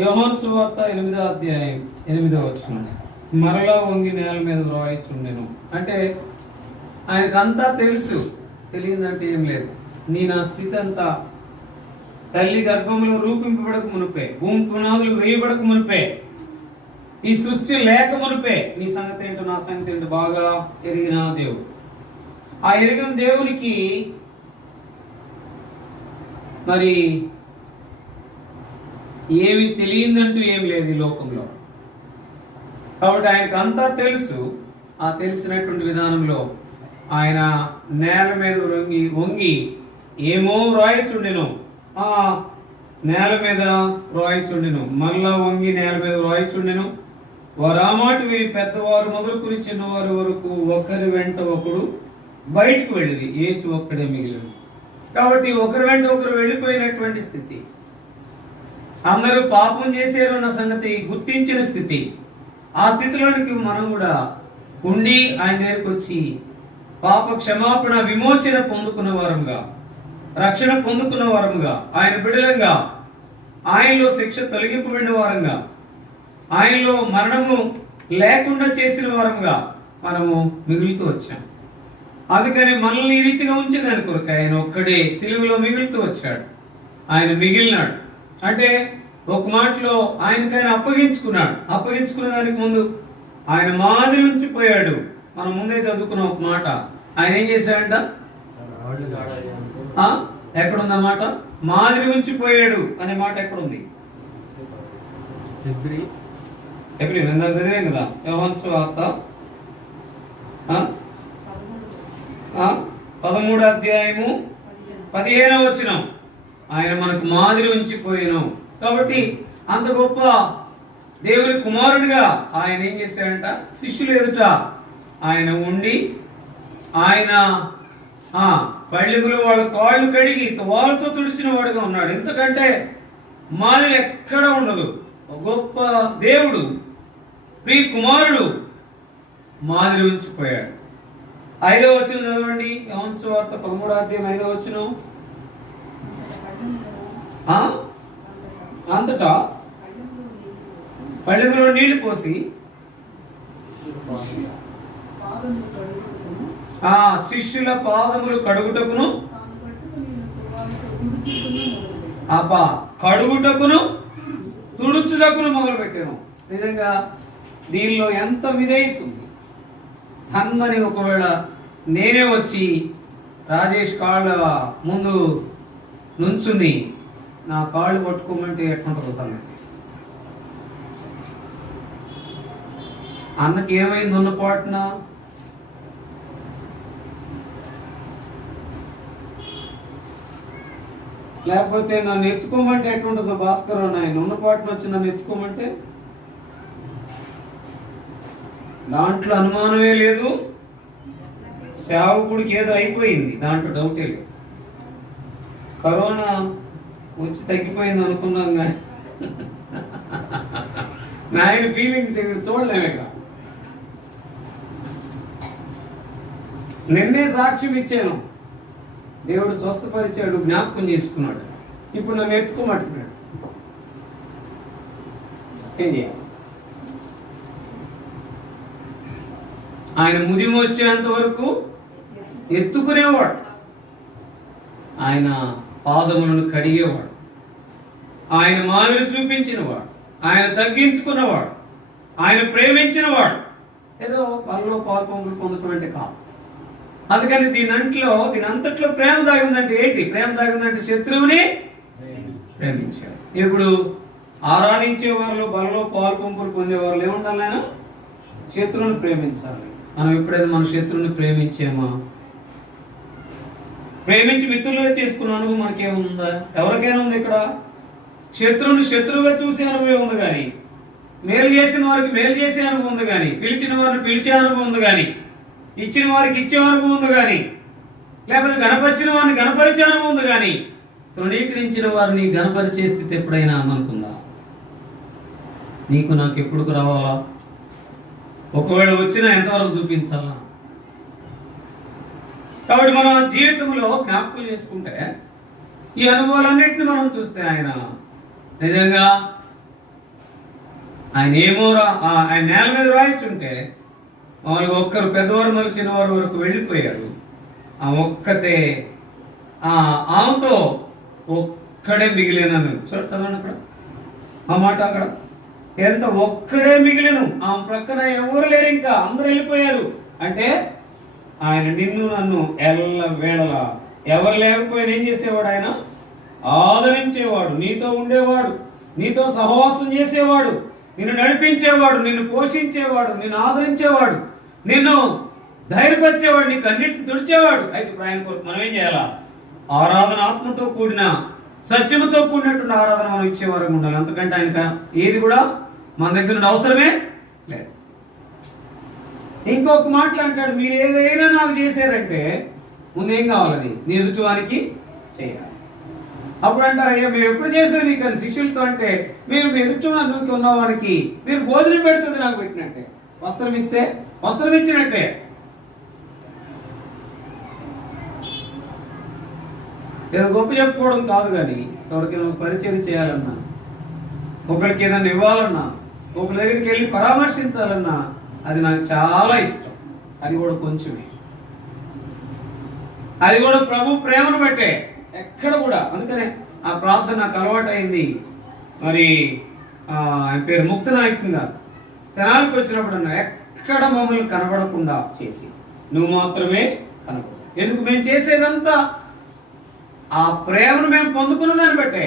యోహాను సువార్త 8వ అధ్యాయం 8వ వచనం, మరలా వంగి నేల మీద వ్రాయిచుండెను. అంటే ఆయనకంతా తెలుసు, తెలియదంటే ఏం లేదు. నీ నా స్థితి అంతా తల్లి గర్భంలో రూపింపబడక మునిపే, భూమి పునాదులు వేయబడక మునిపే, ఈ సృష్టి లేక మునిపే నీ సంగతి ఏంటో నా సంగతి ఏంటో బాగా ఎరిగిన దేవుడు. ఆ ఎరిగిన దేవునికి మరి ఏమి తెలియదంటూ ఏం లేదు ఈ లోకంలో. కాబట్టి ఆయనకు అంతా తెలుసు. ఆ తెలిసినటువంటి విధానంలో ఆయన నేల మీద వంగి ఏమో వ్రాయిచుండెను. ఆ నేల మీద వ్రాయిచుండెను, మళ్ళా వంగి నేల మీద వ్రాయిచుండెను. వారు ఆ మాట విని పెద్దవారు మొదలుకొని చిన్నవారు వరకు ఒకరి వెంట ఒకడు బయటకు వెళ్ళింది. యేసు ఒక్కడే మిగిలిన. కాబట్టి ఒకరి వెంట ఒకరు వెళ్ళిపోయినటువంటి స్థితి, అందరూ పాపం చేశారు అన్న సంగతి గుర్తించిన స్థితి. ఆ స్థితిలోనికి మనం కూడా ఉండి ఆయన దగ్గరకు వచ్చి పాప క్షమాపణ విమోచన పొందుకున్న వారంగా, రక్షణ పొందుకున్న వారంగా, ఆయన బిడ్డలంగా, ఆయనలో శిక్ష తొలగింపబడిన వారంగా, ఆయనలో మరణము లేకుండా చేసిన వారంగా మనము మిగులుతూ వచ్చాం. అందుకని మనల్ని ఈ రీతిగా ఉంచేదాని కొరకు ఆయన ఒక్కడే సిలువలో మిగులుతూ వచ్చాడు. ఆయన మిగిలినాడు అంటే ఒక మాటలో ఆయనకైనా అప్పగించుకున్నాడు. అప్పగించుకునే దానికి ముందు ఆయన మాదిరి ఉంచిపోయాడు. మనం ముందే చదువుకున్న ఒక మాట, ఆయన ఏం చేశాడంట? ఎక్కడుంది ఆ మాట? మాదిరి ఉంచిపోయాడు అనే మాట ఎక్కడుంది? చదివాం కదా, యోహాను సువార్త 13వ అధ్యాయము 15వ వచనం. ఆయన మనకు మాదిరి ఉంచిపోయాను. కాబట్టి అంత గొప్ప దేవుని కుమారుడిగా ఆయన ఏం చేశాడంట? శిష్యులు ఎదుట ఆయన ఉండి ఆయన పళ్ళిగులు వాళ్ళ కాళ్ళు కడిగి వాళ్ళతో తుడిచిన వాడుగా ఉన్నాడు. ఎందుకంటే మాదిరి ఎక్కడ ఉండదు. గొప్ప దేవుడు, ప్రియ కుమారుడు మాదిరి ఉంచిపోయాడు. 5వ వచనం చదవండి, యోహాను సువార్త 13వ అధ్యాయం 5వ వచనం. అంతటా పళ్ళెములో నీళ్లు పోసి శిష్యుల పాదములు కడుగుటకును కడుగుటకును తుడుచుటకును మొదలు పెట్టాను. నిజంగా దీనిలో ఎంత విధేయత ఉంది. తన్మని ఒకవేళ నేనే వచ్చి రాజేష్ కాళ్ళ ముందు నుంచుని నా కాళ్ళు పట్టుకోమంటే ఎట్లుంటుందో సంగతి. అన్నకి ఏమైంది ఉన్న పాటున? లేకపోతే నన్ను ఎత్తుకోమంటే ఎట్లుంటుందో భాస్కర్ ఆయన ఉన్న పాటున వచ్చి నన్ను ఎత్తుకోమంటే? దాంట్లో అనుమానమే లేదు. సేవకుడికి ఏదో అయిపోయింది, దాంట్లో డౌటే లేదు. కరోనా వచ్చి తగ్గిపోయింది అనుకున్నాం కానీ ఆయన ఫీలింగ్స్ ఇక్కడ చూడలేము. ఇక నిన్నే సాక్ష్యం ఇచ్చాను, దేవుడు స్వస్థపరిచాడు, జ్ఞాపకం చేసుకున్నాడు. ఇప్పుడు నన్ను ఎత్తుకోమంటున్నాడు. ఏం చేయాలి? ఆయన ముదిమి వచ్చేంత వరకు ఎత్తుకునేవాడు, ఆయన పాదములను కడిగేవాడు, ఆయన మాదిరి చూపించినవాడు, ఆయన తగ్గించుకున్నవాడు, ఆయన ప్రేమించినవాడు. ఏదో వాళ్ళలో పాల్పొంగులు పొందటం అంటే కాదు. అందుకని దీని అంతట్లో ప్రేమ దాగిందంటే ఏంటి? ప్రేమ దాగిందంటే శత్రువుని ప్రేమించాడు. ఇప్పుడు ఆరాధించే వాళ్ళు, బలలో పాల్పొంపులు పొందేవాళ్ళు ఏముండాలి? ఆయన శత్రువుని ప్రేమించాలి. మనం ఎప్పుడైనా మన శత్రువుని ప్రేమించామా? ప్రేమించి మిత్రులుగా చేసుకున్న అనుభవం మనకేముందా? ఎవరికైనా ఉంది? ఇక్కడ శత్రువుని శత్రువుగా చూసే అనుభవం ఉంది కానీ, మేలు చేసిన వారికి మేలు చేసే అనుభవం ఉంది కానీ, పిలిచిన వారిని పిలిచే అనుభవం ఉంది కానీ, ఇచ్చిన వారికి ఇచ్చే అనుభవం ఉంది కానీ, లేకపోతే గణపరిచిన వారిని గణపరిచే అనుభవం ఉంది కానీ, తృణీకరించిన వారిని గణపరిచే స్థితి ఎప్పుడైనా మనకుందా? నీకు నాకు ఎప్పుడు రావాలా? ఒకవేళ వచ్చినా ఎంతవరకు చూపించాలా? కాబట్టి మన జీవితంలో జ్ఞాపకం చేసుకుంటే ఈ అనుభవాలన్నింటినీ మనం చూస్తే ఆయన నిజంగా ఆయన ఏమో ఆయన నేల మీద రాయించుంటే మామూలుగా ఒక్కరు పెద్దవారు మరియు చిన్నవారు వరకు వెళ్ళిపోయారు. ఆ ఒక్కతే ఆమెతో ఒక్కడే మిగిలినను. చదవండి అక్కడ ఆ మాట, అక్కడ ఎంత ఒక్కడే మిగిలిను, ఆమె ప్రక్కన ఎవరు లేరు, ఇంకా అందరూ వెళ్ళిపోయారు. అంటే ఆయన నిన్ను నన్ను ఎల్ల వేళలా ఎవరు లేకపోయినా ఏం చేసేవాడు? ఆయన ఆదరించేవాడు, నీతో ఉండేవాడు, నీతో సహవాసం చేసేవాడు, నిన్ను నడిపించేవాడు, నిన్ను పోషించేవాడు, నిన్ను ఆదరించేవాడు, నిన్ను ధైర్యపరిచేవాడు, నీకు అన్నిటిని తుడిచేవాడు. అయితే ఇప్పుడు ఆయన కొరకు మనం ఏం చేయాలా? ఆరాధన, ఆత్మతో కూడిన సత్యముతో కూడినటువంటి ఆరాధన మనం ఇచ్చేవారు ఉండాలి. అంతకంటే ఆయన ఏది కూడా మన దగ్గర నుండి అవసరమే లేదు. ఇంకొక మాటలు అంటాడు, మీరు ఏదైనా నాకు చేశారంటే ముందేం కావాలి? అది నీ ఎదుటివానికి చేయాలి. అప్పుడు అంటారు, అయ్యా మేము ఎప్పుడు చేసాం నీకు అని శిష్యులతో అంటే, మీరు మీ ఎదుటివానికి ఉన్నవారికి మీరు భోజనం పెడుతుంది నాకు పెట్టినట్టే, వస్త్రం ఇస్తే వస్త్రం ఇచ్చినట్టే. ఏదో గొప్ప చెప్పుకోవడం కాదు, కానీ ఎవరికైనా పరిచయం చేయాలన్నా, ఒకరికి ఏదైనా ఇవ్వాలన్నా, ఒకరి దగ్గరికి వెళ్ళి పరామర్శించాలన్నా అది నాకు చాలా ఇష్టం. అది కూడా కొంచెమే, అది కూడా ప్రభు ప్రేమను బట్టే. ఎక్కడ కూడా అందుకనే ఆ ప్రార్థన నాకు అలవాటైంది. మరి ఆయన పేరు ముక్తనాయకం గారు తెనాలికి వచ్చినప్పుడు అన్న, ఎక్కడ మమ్మల్ని కనబడకుండా చేసి నువ్వు మాత్రమే కనబడు. ఎందుకు? మేము చేసేదంతా ఆ ప్రేమను మేము పొందుకున్న దాన్ని బట్టే.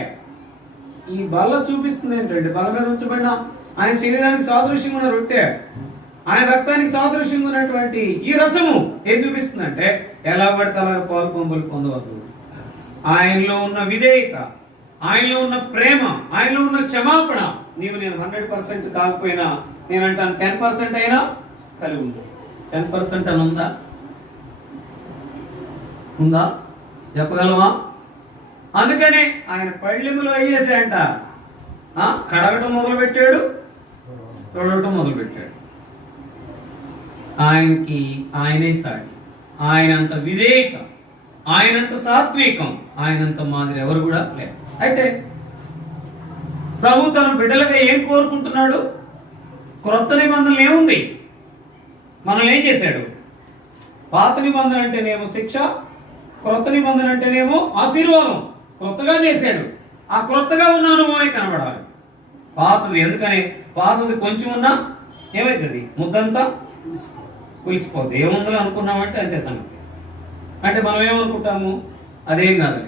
ఈ బల్ల చూపిస్తుంది ఏంటంటే, బల్ల మీద ఉంచబడిన ఆయన శరీరానికి సాదృశ్యంగా ఉన్న రొట్టె, ఆయన రక్తానికి సాదృశ్యంగా ఉన్నటువంటి ఈ రసము ఏం చూపిస్తుందంటే, ఎలా పడితే అలా పాలు పంపులు పొందవద్దు. ఆయనలో ఉన్న విధేయత, ఆయనలో ఉన్న ప్రేమ, ఆయనలో ఉన్న క్షమాపణ నీవు నేను 100% కాకపోయినా నేను అంటాను 10% అయినా కలిగి ఉంది. 10% అని ఉందా? చెప్పగలవా? అందుకనే ఆయన పళ్ళెములో అయ్యేసాయంట, కడగటం మొదలు పెట్టాడు, తొడగటం మొదలు పెట్టాడు. ఆయనకి ఆయనే సాటి, ఆయనంత విధేయత, ఆయనంత సాత్వికం, ఆయనంత మాదిరి ఎవరు కూడా లేరు. అయితే ప్రభు తన బిడ్డలుగా ఏం కోరుకుంటున్నాడు? క్రొత్త నిబంధనలు ఏముంది? మనల్ని ఏం చేశాడు? పాత నిబంధన అంటేనేమో శిక్ష, క్రొత్త నిబంధన అంటేనేమో ఆశీర్వాదం. క్రొత్తగా చేశాడు. ఆ క్రొత్తగా ఉన్న అనుభవమే కనబడాలి. పాతది ఎందుకని? పాతది కొంచెం ఉన్నా ఏమవుతుంది? ముద్దంతా పులిసిపోద్ది. ఏముందో అనుకున్నామంటే అంతే సంగతి. అంటే మనం ఏమనుకుంటాము? అదేం కాదు.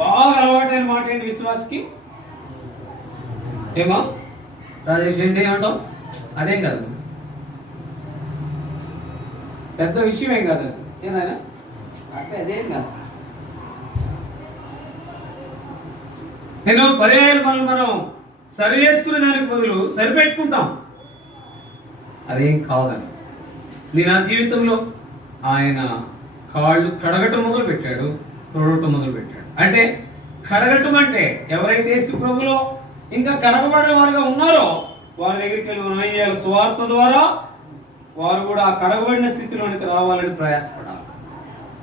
బాగా అలవాటైన మాట ఏంటి విశ్వాసకి? ఏమో రాజేష్ ఏంటి ఏమంటావు? అదేం కాదు, పెద్ద విషయం ఏం కాదు అది. ఏదైనా అంటే అదేం కాదు. నేను పర్యాయాలు మనం సరి చేసుకునే దానికి బదులు సరిపెట్టుకుంటాం. అదేం కాదని నా జీవితంలో ఆయన కాళ్ళు కడగటం మొదలు పెట్టాడు, తొడగటం మొదలు పెట్టాడు. అంటే కడగటం అంటే ఎవరైతే యేసు ప్రభులో ఇంకా కడగబడిన వారుగా ఉన్నారో వారి దగ్గరికి వెళ్ళి మనం ఏం చేయాలి? సువార్త ద్వారా వారు కూడా ఆ కడగబడిన స్థితిలోనికి రావాలని ప్రయాసపడాలి.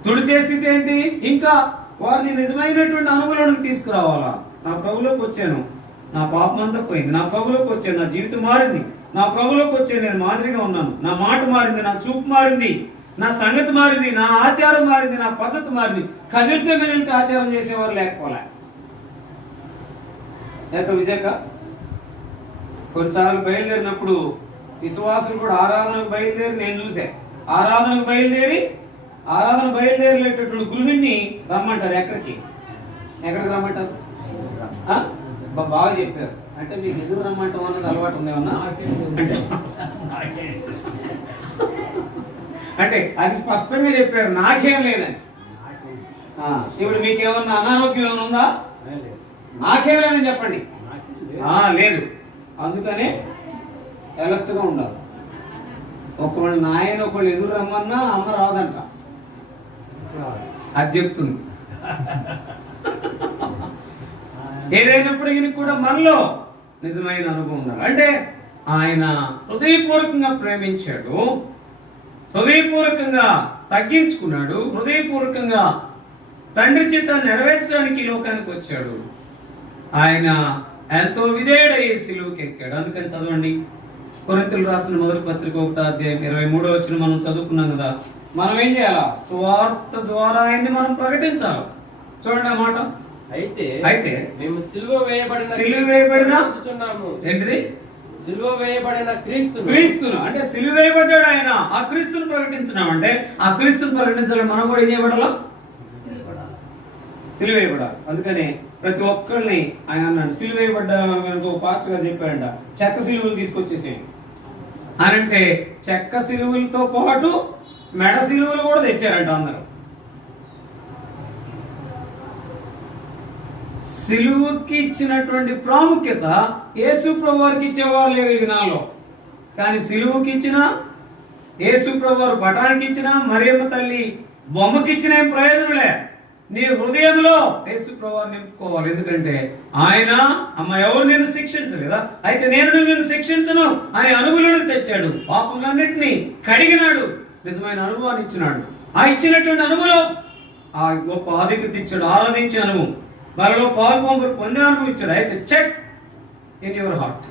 తుడిచే స్థితి ఏంటి? ఇంకా వారిని నిజమైనటువంటి అనుభవంలోకి తీసుకురావాలా. నా ప్రభులోకి వచ్చాను, నా పాపం అంతా పోయింది, నా ప్రభులోకి వచ్చాను, నా జీవితం మారింది, నా ప్రభులోకి వచ్చాను, నేను మాదిరిగా ఉన్నాను, నా మాట మారింది, నా చూపు మారింది, నా సంగతి మారింది, నా ఆచారం మారింది, నా పద్ధతి మారింది. కదిలితే మెదిలితే ఆచారం చేసేవారు లేకపోలే. విజయక కొన్నిసార్లు బయలుదేరినప్పుడు విశ్వాసులు కూడా ఆరాధనకు బయలుదేరి నేను చూసా. ఆరాధనకు బయలుదేరేటటువంటి గృహిణిని రమ్మంటారు. ఎక్కడికి రమ్మంటారు? బాగా చెప్పారు. అంటే మీకు ఎదురు రమ్మంటాం అన్నది అలవాటు ఉందేమన్నా అంటే అది స్పష్టంగా చెప్పారు, నాకేం లేదని. ఇప్పుడు మీకేమన్నా అనారోగ్యం ఏమైనా ఉందా? నాకేం లేదని చెప్పండి. లేదు. అందుకనే ఎలర్ట్గా ఉండాలి. ఒకళ్ళు నాయన ఒకళ్ళు ఎదురు రమ్మన్నా అమ్మ రాదంట, అది చెప్తుంది. ఏదైనప్పటికీ కూడా మనలో నిజమైన అనుభవం ఉండాలి. అంటే ఆయన హృదయపూర్వకంగా ప్రేమించాడు, హృదయపూర్వకంగా తగ్గించుకున్నాడు, హృదయపూర్వకంగా తండ్రి చిత్తాన్ని నెరవేర్చడానికి ఈ లోకానికి వచ్చాడు. ఆయన ఎంతో విధేయుడై సిలువకి ఎక్కాడు. అందుకని చదవండి, కొరింథీయులకు రాసిన మొదటి పత్రిక 1వ అధ్యాయం 23వ వచనం మనం చదువుకున్నాం కదా. మనం ఏం చేయాలా? సువార్త ద్వారా ఆయన్ని మనం ప్రకటించాలి. చూడండి ఆ మాట. అయితే మేము సిలువ వేయబడిన ఏంటిది? సిలువ వేయబడిన క్రీస్తును అంటే సిలువ వేయబడ్డాడు ఆయన, ఆ క్రీస్తును ప్రకటించినాం. అంటే ఆ క్రీస్తును ప్రకటించాలి, మనం కూడా ఏం చేయబడాలా? సిలువ వేయబడాలి. అందుకని ప్రతి ఒక్కరిని ఆయన అన్నాడు, సిలువ వేయబడ్డా పాస్టర్ గారు చెప్పాడంట, చెక్క సిలువలు తీసుకొచ్చేసేయండి అని. అంటే చెక్క సిలువలతో పాటు మెడ సిలువలు కూడా తెచ్చారంట అందరూ. సిలువకి ఇచ్చినటువంటి ప్రాముఖ్యత యేసు ప్రభువారికి ఇచ్చేవారు లేరు ఈ దినాల్లో. కానీ సిలువకి ఇచ్చిన, యేసు ప్రభువారు పటానికి ఇచ్చిన, మరియమ్మ తల్లి బొమ్మకి ఇచ్చిన ఏం ప్రయోజనలే. నీ హృదయంలో యేసు ప్రభువారు నింపుకోవాలి. ఎందుకంటే ఆయన అమ్మ ఎవరు నిన్ను శిక్షించలేదా, అయితే నేను నిన్ను శిక్షించను అని అనుభవాలను తెచ్చాడు. పాపములన్నింటినీ కడిగినాడు, నిజమైన అనుభవాన్ని ఇచ్చినాడు. ఆ ఇచ్చినటువంటి అనుభవం ఆ గొప్ప ఆధిక్యత ఇచ్చాడు, ఆరాధించే అనుభవం, వాళ్ళలో పాలు పంపులు పొందే అనుభవం ఇచ్చాడు. అయితే check in your heart,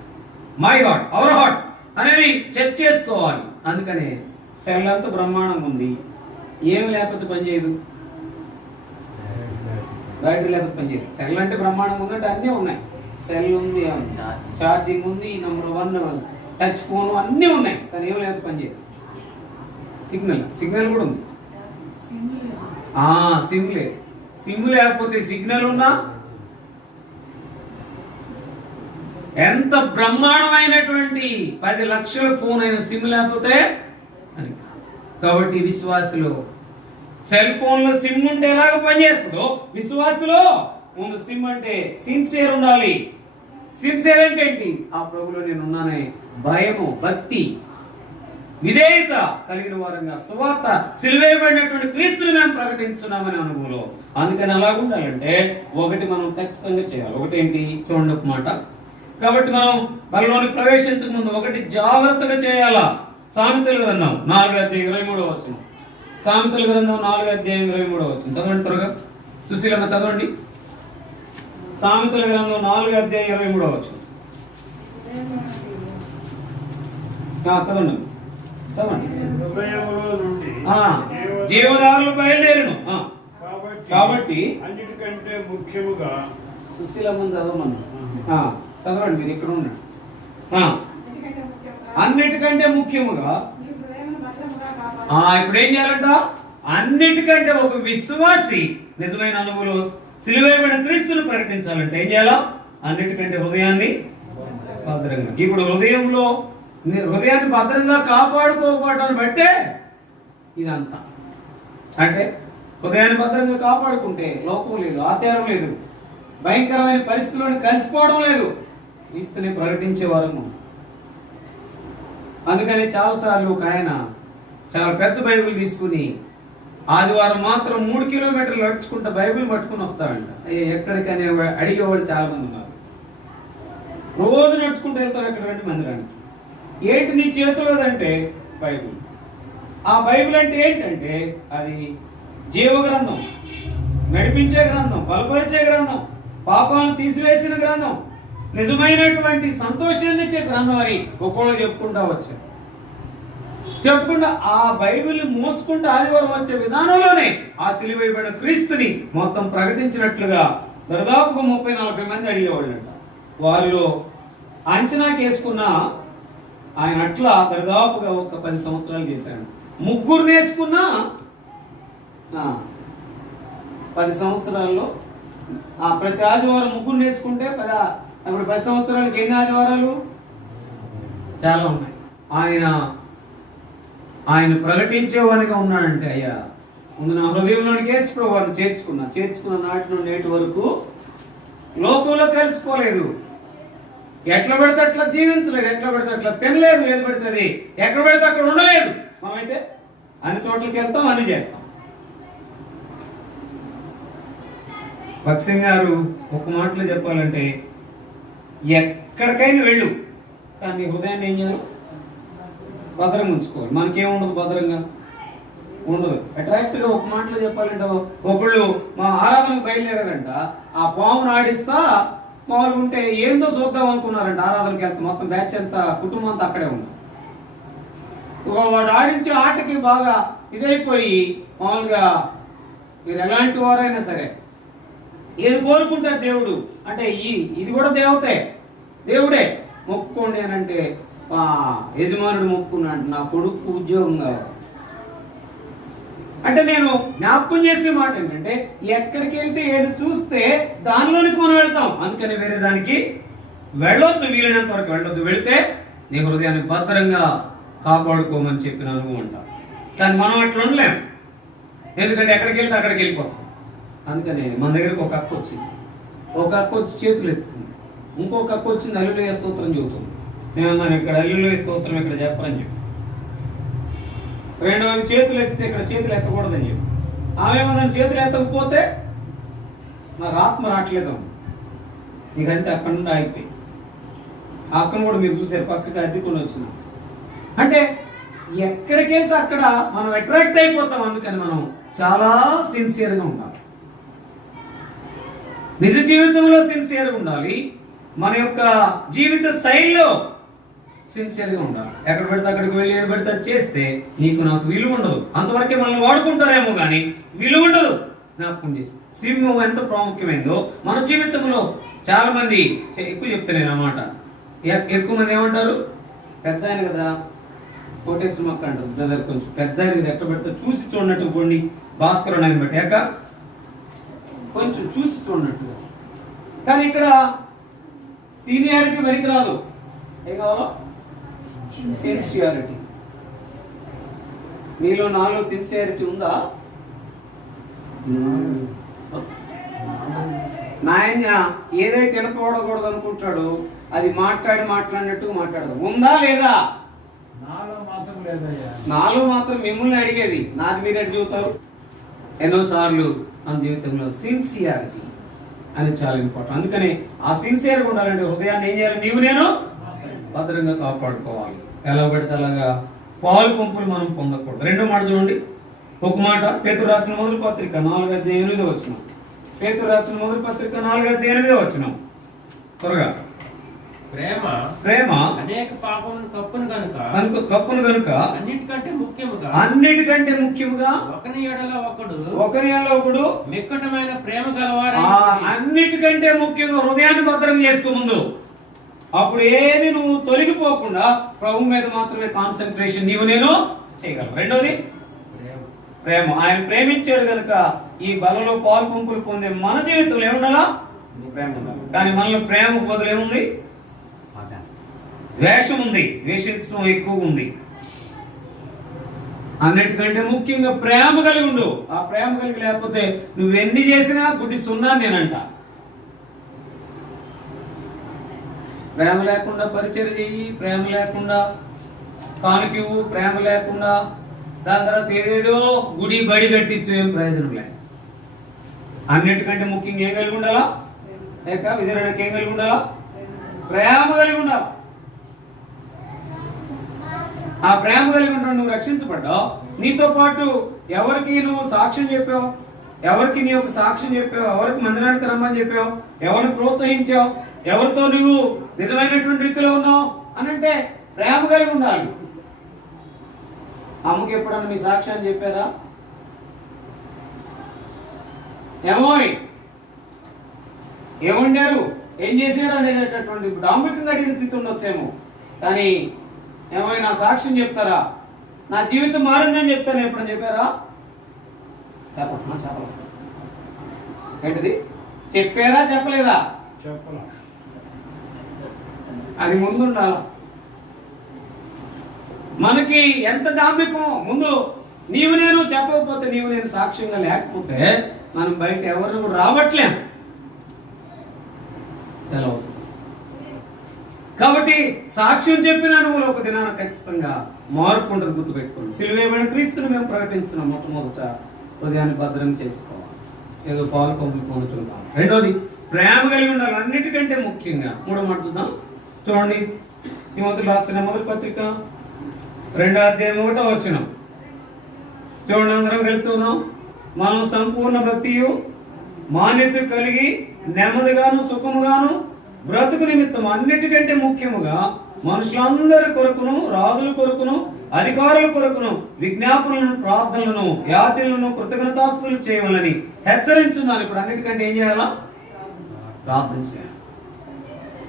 my heart, our heart అనేది చెక్ చేసుకోవాలి. అందుకని సెల్ అంతా బ్రహ్మాండంగా ఉంది, ఏమి లేకపోతే పనిచేయదు, బ్యాటరీ లేకపోతే పనిచేయదు. సెల్ అంటే బ్రహ్మాండంగా ఉందంటే అన్నీ ఉన్నాయి. సెల్ ఉంది, ఛార్జింగ్ ఉంది, నెంబర్ 1 టచ్ ఫోన్ అన్నీ ఉన్నాయి, కానీ ఏమి లేకపోతే పనిచేయదు. సిగ్నల్ కూడా ఉంది. సిమ్ లేదు, సిమ్ లేకపోతే సిగ్నల్ ఉన్నా ఎంత బ్రహ్మాండమైనటువంటి 10 లక్షల ఫోన్ అయిన సిమ్ లేకపోతే అని. కాబట్టి విశ్వాసులు సెల్ ఫోన్ లో సిమ్ ఉంటే ఎలాగ పనిచేస్తుందో విశ్వాసులో ముందు సిమ్ అంటే సిన్సియర్ ఉండాలి. సిన్సియర్ అంటే ఏంటి? ఆ ప్రభులో నేను ఉన్నానే భయము, భక్తి, విధేయత కలిగిన వారంగా సువార్త సిలువేయబడినటువంటి క్రీస్తుని మేము ప్రకటించున్నామని అనుభవంలో. అందుకని అలా ఉండాలంటే ఒకటి మనం ఖచ్చితంగా చేయాలి. ఒకటి ఏంటి? చూడండి ఒక మాట. కాబట్టి మనం మనలోని ప్రవేశించక ముందు ఒకటి జాగ్రత్తగా చేయాలా. సామెతల గ్రంథం 4వ అధ్యాయం 23వ వచనం. సామెతల గ్రంథం 4వ అధ్యాయం 23వ వచనం చదవండి త్వరగా. సుశీలమ్మ చదవండి. సామెతల గ్రంథం 4వ అధ్యాయం 23వ వచనం చదవండి. జీవదారులు బయలుదేరును. కాబట్టి అన్నిటికంటే ముఖ్యముగా సుశీలమ్మని చదవమన్నా చదవండి, మీరు ఇక్కడ ఉన్నాడు. అన్నిటికంటే ముఖ్యముగా ఇప్పుడు ఏం చేయాలంట? అన్నిటికంటే ఒక విశ్వాసి నిజమైన అనుభవం సిలువేయబడిన క్రీస్తును ప్రకటించాలంటే ఏం చేయాలా? అన్నిటికంటే హృదయాన్ని భద్రంగా. ఇప్పుడు హృదయాన్ని భద్రంగా కాపాడుకోకపోవటాన్ని బట్టే ఇదంతా. అంటే హృదయాన్ని భద్రంగా కాపాడుకుంటే లోకం లేదు, ఆచారం లేదు, భయంకరమైన పరిస్థితులను కలిసిపోవడం లేదు, క్రీస్తుని ప్రకటించేవారము. అందుకని చాలాసార్లు ఒక ఆయన చాలా పెద్ద బైబిల్ తీసుకుని ఆదివారం మాత్రం 3 కిలోమీటర్లు నడుచుకుంటూ బైబిల్ పట్టుకుని వస్తాడంట. ఎక్కడికని అడిగేవాళ్ళు చాలా మంది ఉన్నారు. రోజు నడుచుకుంటూ వెళ్తాం ఎక్కడికంటే మందిరానికి. ఏంటి నీ చేతిలోదంటే బైబిల్. ఆ బైబిల్ అంటే ఏంటంటే అది జీవ గ్రంథం, నడిపించే గ్రంథం, బలపరిచే గ్రంథం, పాపాలను తీసివేసిన గ్రంథం, నిజమైనటువంటి సంతోషాన్ని ఇచ్చే గ్రంథం అని ఒక్కొక్కరు చెప్పుకుంటా వచ్చారు. చెప్పుకుంటా ఆ బైబిల్ మోసుకుంటూ ఆదివారం వచ్చే విధానంలోనే ఆ సిలువేయబడిన క్రీస్తుని మొత్తం ప్రకటించినట్లుగా దాదాపుగా 30-40 మంది అడిగేవాళ్ళంట. వారిలో అంచనాకి వేసుకున్న ఆయన అట్లా దాదాపుగా ఒక 10 సంవత్సరాలు చేశాడు. 3 వేసుకున్నా 10 సంవత్సరాల్లో ప్రతి ఆదివారం 3 వేసుకుంటే అప్పుడు 10 సంవత్సరాలకి ఎన్ని ఆదివారాలు? చాలా ఉన్నాయి. ఆయన ప్రకటించేవానిగా ఉన్నాడంటే అయ్యా ముందు నా హృదయంలోనికి యేసు ప్రభువుని చేర్చుకున్న నాటి నుండి నేటి వరకు లోకంలో కలిసిపోలేదు. ఎట్లా పడితే అట్లా జీవించలేదు, ఎట్లా పడితే అట్లా తినలేదు, ఏది పడుతుంది ఎక్కడ పడితే అక్కడ ఉండలేదు. మనమైతే అన్ని చోట్లకి వెళ్తాం, అన్ని చేస్తాం. భక్సింగ్ గారు ఒక మాటలో చెప్పాలంటే ఎక్కడికైనా వెళ్ళు, కానీ హృదయాన్ని ఏం చేయాలి? భద్రంగా ఉంచుకోవాలి. మనకేముండదు, భద్రంగా ఉండదు. అట్రాక్ట్గా ఒక మాటలో చెప్పాలంటే ఒకళ్ళు మా ఆరాధనకు బయలుదేరారంట, ఆ పామును ఆడిస్తా మామూలుగా ఉంటే ఏందో చూద్దాం అనుకున్నారంట. ఆరాధనకి వెళ్తే మొత్తం బ్యాచ్ అంతా కుటుంబం అంతా అక్కడే ఉంది. వాడు ఆడించే ఆటకి బాగా ఇదైపోయి మామూలుగా మీరు ఎలాంటి వారైనా సరే ఏది కోరుకుంటారు దేవుడు అంటే ఇది కూడా దేవుడే మొక్కుకోండి అని అంటే యజమానుడు మొక్కుకున్నాడు, నా కొడుకు ఉద్యోగం కావాలి అంటే నేను జ్ఞాపకం చేసే మాట ఏంటంటే ఎక్కడికి వెళ్తే ఏది చూస్తే దానిలోనికి మనం వెళ్తాం. అందుకని వేరే దానికి వెళ్ళొద్దు, వీలైనంత వరకు వెళ్ళొద్దు. వెళితే నీ హృదయాన్ని భద్రంగా కాపాడుకోమని చెప్పిన అనుభవం అంట. కానీ మనం అట్లా ఉండలేం, ఎందుకంటే ఎక్కడికి వెళ్తే అక్కడికి వెళ్ళిపోతాం. అందుకని మన దగ్గరికి ఒక అక్క వచ్చింది, ఒక అక్క వచ్చి చేతులు ఎత్తుతుంది, ఇంకొక అక్క వచ్చింది హల్లెలూయా స్తోత్రం చెబుతుంది. నేనన్నాను ఇక్కడ హల్లెలూయా స్తోత్రం ఇక్కడ చెప్పరని చెప్పి. రెండవది చేతులు ఎత్తితే ఇక్కడ చేతులు ఎత్తకూడదని చెప్పి. ఆమె దాని చేతులు ఎత్తకపోతే నాకు ఆత్మ రావట్లేదు, నీకంతే అక్కడ నుండి ఆగిపోయి. ఆ అక్కను కూడా మీరు చూసారు, పక్కకి అద్దెకొని వచ్చిన. అంటే ఎక్కడికి వెళ్తే అక్కడ మనం అట్రాక్ట్ అయిపోతాం. అందుకని మనం చాలా సిన్సియర్గా ఉండాలి, నిజ జీవితంలో సిన్సియర్గా ఉండాలి, మన యొక్క జీవిత శైలిలో సిన్సియర్గా ఉండాలి. ఎక్కడ పెడితే అక్కడికి వెళ్ళి ఏది పెడితే అది చేస్తే నీకు నాకు విలువ ఉండదు. అంతవరకే మనల్ని వాడుకుంటారేమో కానీ విలువ ఉండదు. జ్ఞాపకం చేసి సింహం ఎంత ప్రాముఖ్యమైందో మన జీవితంలో చాలా మంది ఎక్కువ చెప్తే నేను అన్నమాట. ఎక్కువ మంది ఏమంటారు, పెద్ద ఆయన కదా కోటేశ్వర మొక్క అంటారు, బ్రదర్ కొంచెం పెద్ద ఆయన ఎక్కడ పెడితే చూసి చూడనట్టు కొన్ని భాస్కర్ ఆయన పెట్టాక కొంచెం చూసి చూడనట్టుగా. కానీ ఇక్కడ సీనియారిటీ వెనక్కి రాదు, ఏం కావాలో సిన్సియారిటీ. మీలో నాలో సిన్సియారిటీ ఉందా? నాయన ఏదైతే వినపడకూడదు అనుకుంటాడో అది మాట్లాడినట్టు మాట్లాడదు. ఉందా లేదా? నాలో మాత్రం మిమ్మల్ని అడిగేది, నాది మీరు అడిగి చెబుతారు. ఎన్నోసార్లు మన జీవితంలో సిన్సియారిటీ అనేది చాలా ఇంపార్టెంట్. అందుకని ఆ సిన్సియర్గా ఉండాలంటే హృదయాన్ని ఏం చేయాలి, నీవు నేను భద్రంగా కాపాడుకోవాలి. ఎలా పడితే అలాగా పాలు పంపులు మనం పొందకూడదు. రెండో మాట చూడండి, ఒక మాట పేతురు రాసిన మొదటి పత్రిక 4:8 వచనం. పేతురు రాసిన మొదటి పత్రిక 4:8 వచనం. త్వరగా. ప్రేమ అనేక పాపములను కప్పును గనుక అన్నిటికంటే ముఖ్యముగా ఒకని ఎడల ఒకడు మిక్కటమైన ప్రేమ గలవారు. అన్నిటికంటే ముఖ్యంగా హృదయాన్ని భద్రం చేసుకో ముందు. అప్పుడు ఏది నువ్వు తొలగిపోకుండా ప్రభు మీద మాత్రమే కాన్సన్ట్రేషన్ నీవు నేను చేయగలవు. రెండోది ప్రేమ. ఆయన ప్రేమించాడు కనుక ఈ బలలో పాలు పంపులు పొందే మన జీవితంలో ఏముండాలా, ప్రేమ ఉండాలి. కానీ మనలో ప్రేమ బదులు ఏముంది, ద్వేషం ఉంది, ద్వేషించడం ఎక్కువ ఉంది. అన్నిటికంటే ముఖ్యంగా ప్రేమ కలిగి ఉండు. ఆ ప్రేమ కలిగి లేకపోతే నువ్వెన్ని చేసినా గుడ్డి సున్నా నేనంట. ప్రేమ లేకుండా పరిచయం చెయ్యి, ప్రేమ లేకుండా కానుకివ్వు, ప్రేమ లేకుండా దాని తర్వాత ఏదేదో గుడి బడి కట్టించు, ఏం ప్రయోజనం లేదు. అన్నిటికంటే ముఖ్యంగా ఏం కలిగి ఉండాలా, లేక విజయనగరానికి ఏం కలిగి ఉండాలా, ప్రేమ కలిగి ఉండాలి. ఆ ప్రేమ కలిగి ఉంటావు, నువ్వు రక్షించబడ్డావు. నీతో పాటు ఎవరికి నువ్వు సాక్ష్యం చెప్పావు, ఎవరికి నీ యొక్క సాక్ష్యం చెప్పావు, ఎవరికి మందిరానికి రమ్మని చెప్పావు, ఎవరిని ప్రోత్సహించావు, ఎవరితో నువ్వు నిజమైనటువంటి రీతిలో ఉన్నావు అని అంటే ప్రేమ కలిగి ఉండాలి. అమ్మకి ఎప్పుడన్నా మీ సాక్ష్యాన్ని చెప్పారా? ఏమండారు, ఏం చేశారు అనేటటువంటి డాంబికంగా అడిగిన స్థితి ఉండొచ్చేమో. కానీ ఏమైనా సాక్ష్యం చెప్తారా, నా జీవితం మారిందని చెప్తాను ఎప్పుడని చెప్పారా? చెప్పలేదు. ఏంటిది, చెప్పారా చెప్పలేదా? చెప్పలా. అది ముందుండాల. మనకి ఎంత డాంబికం ముందు. నీవు నేను చెప్పకపోతే, నీవు నేను సాక్ష్యంగా లేకపోతే మనం బయట ఎవరిని కూడా రావట్లేం. చాలా అవసరం. కాబట్టి సాక్ష్యం చెప్పిన నువ్వు ఒక దినాన ఖచ్చితంగా మార్పు ఉంటుంది. గుర్తుపెట్టుకోండి, సిలువేయబడిన క్రీస్తుని మేము ప్రకటించిన మొట్టమొదట హృదయాన్ని భద్రం చేసుకోవాలి. ఏదో పాలు పంపులు పొందుతున్నాం. రెండోది ప్రేమ కలిగి ఉండాలి, అన్నిటికంటే ముఖ్యంగా. మూడో మాట చూద్దాం, చూడండి. తిమోతికి రాసిన మొదటి పత్రిక 2:1 వచనం చూడండి, అందరం కలిసి చూద్దాం. మనం సంపూర్ణ భక్తియు మాన్యత కలిగి నెమ్మదిగాను సుఖముగాను బ్రతుకు నిమిత్తం అన్నిటికంటే ముఖ్యముగా మనుషులందరి కొరకును, రాజుల కొరకును, అధికారుల కొరకును విజ్ఞాపనలను, ప్రార్థనలను, యాచనలను, కృతజ్ఞతాస్తులు చేయవాలని హెచ్చరించున్నాను. ఇప్పుడు అన్నిటికంటే ఏం చేయాలా? ప్రార్థన చేయాలి.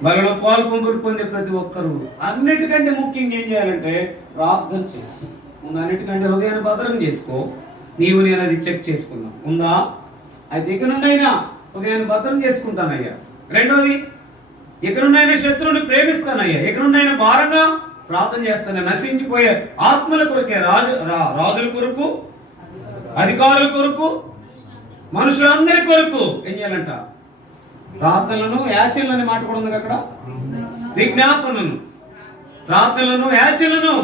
బలలో పాలు పంపులు పొందే ప్రతి ఒక్కరూ అన్నిటికంటే ముఖ్యంగా ఏం చేయాలంటే ప్రార్థన చేయాలి. ముందు అన్నిటికంటే హృదయాన్ని భద్రం చేసుకో. నీవు నేను అది చెక్ చేసుకున్నాం ఉందా? అయితే ఇక నుండి అయినా హృదయాన్ని భద్రం చేసుకుంటానయ్యా. రెండోది, ఇక నుండి అయినా శత్రువుని ప్రేమిస్తానయ్యా. ఇక నుండి అయినా భారంగా ప్రార్థన చేస్తాను. నశించిపోయే ఆత్మల కొరకే, రాజుల కొరకు, అధికారుల కొరకు, మనుషులందరి కొరకు ఏం చేయాలంట? ప్రార్థనలను, యాచనలను మాట కూడా ఉంది అక్కడ. విజ్ఞాపనలను, ప్రార్థనలను, యాచనలను,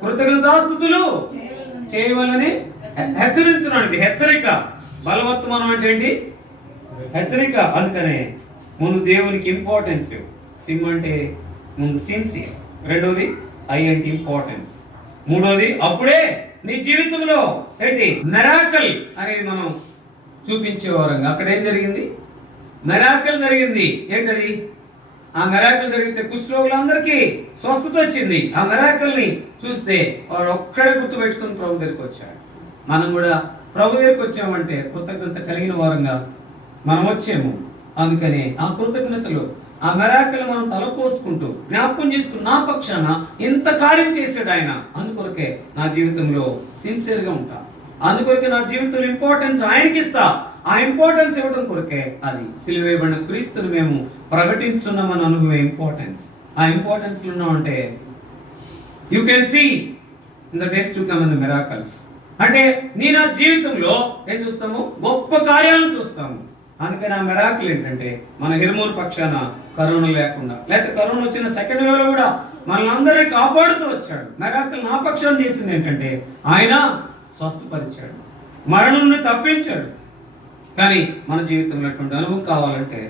కృతజ్ఞతాస్తుతులు చేయవాలని హెచ్చరించున్నాడు. ఇది హెచ్చరిక. బలవర్తమానం అంటే ఏంటి? హెచ్చరిక. అందుకనే ముందు దేవునికి ఇంపార్టెన్స్. సిమ్ అంటే ముందు సిన్సియర్. రెండోది ఐ అంటే ఇంపార్టెన్స్. మూడోది అప్పుడే నీ జీవితంలో ఏంటి? మిరాకిల్ అనేది మనం చూపించేవారంగా. అక్కడ ఏం జరిగింది? మిరాకిల్ జరిగింది. ఏంటది? ఆ మిరాకిల్ జరిగితే కుష్ఠరోగులందరికీ స్వస్థత వచ్చింది. ఆ మిరాకిల్ని చూస్తే వాడు ఒక్కడే గుర్తు పెట్టుకుని ప్రభు దగ్గరికి వచ్చాడు. మనం కూడా ప్రభు దగ్గరికి వచ్చామంటే కృతజ్ఞత కలిగిన వారంగా మనం వచ్చాము. అందుకని ఆ కృతజ్ఞతలు, ఆ మిరాకిల్ మనం తలపోసుకుంటూ జ్ఞాపకం చేసుకుని నా పక్షాన ఇంత కార్యం చేశాడు ఆయన, అందుకొరకే నా జీవితంలో సిన్సియర్గా ఉంటా, అందుకొరకే నా జీవితంలో ఇంపార్టెన్స్ ఆయనకి ఇస్తా. ఆ ఇంపార్టెన్స్ ఇవ్వడం కొరకే అది సిలువ వేయబడిన క్రీస్తుని మేము ప్రకటించున్నామని అనుభవే ఇంపార్టెన్స్. ఆ ఇంపార్టెన్స్ ఉన్నామంటే you can see in the days to come in the miracles. అంటే నీ నా జీవితంలో ఏం చూస్తాము? గొప్ప కార్యాలను చూస్తాము. అందుకని ఆ మిరాకిల్ ఏంటంటే మన హిర్మూర్ పక్షాన కరోనా లేకుండా, లేకపోతే కరోనా వచ్చిన సెకండ్ వేవ్ లో కూడా మనల్ని అందరినీ కాపాడుతూ వచ్చాడు. మిరాకిల్ నా పక్షాన చేసింది ఏంటంటే ఆయన స్వస్థపరిచాడు, మరణం నుండి తప్పించాడు. కానీ మన జీవితంలో అటువంటి అనుభవం కావాలంటే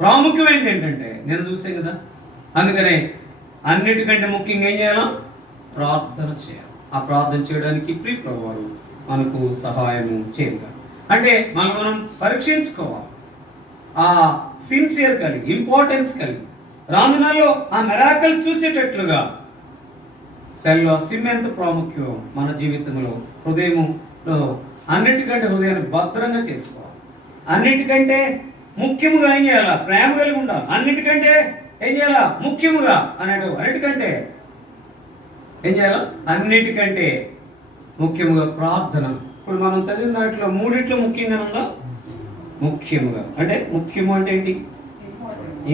ప్రాముఖ్యమైనది ఏంటంటే నేను చూసాను కదా. అందుకనే అన్నిటికంటే ముఖ్యంగా ఏం చేయాలా? ప్రార్థన చేయాలి. ఆ ప్రార్థన చేయడానికి ప్రభు వారు మనకు సహాయం చేయాలి. అంటే మనం పరీక్షించుకోవాలి. ఆ సిన్సియర్ కలిగి, ఇంపార్టెన్స్ కలిగి, రానునాల్లో ఆ మిరాకిల్ చూసేటట్లుగా సెల్లో సిమ్ ఎంత ప్రాముఖ్యం మన జీవితంలో, హృదయంలో అన్నిటికంటే హృదయాన్ని భద్రంగా చేసుకోవాలి. అన్నిటికంటే ముఖ్యముగా ఏం చేయాలా? ప్రేమ కలిగి ఉండాలి. అన్నిటికంటే ఏం చేయాలా? ముఖ్యముగా అన్నిటికంటే ఏం చేయాలా? అన్నిటికంటే ముఖ్యముగా ప్రార్థన. ఇప్పుడు మనం చదివిన దాంట్లో మూడిట్లో ముఖ్యంగా ఉందా? ముఖ్యముగా అంటే ముఖ్యము అంటే ఏంటి?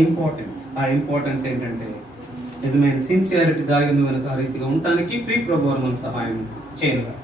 ఇంపార్టెన్స్. ఆ ఇంపార్టెన్స్ ఏంటంటే నిజమైన సిన్సియారిటీ దాగింది కనుక ఆ రీతిగా ఉండటానికి ప్రభు మన సహాయం చేయగలరు.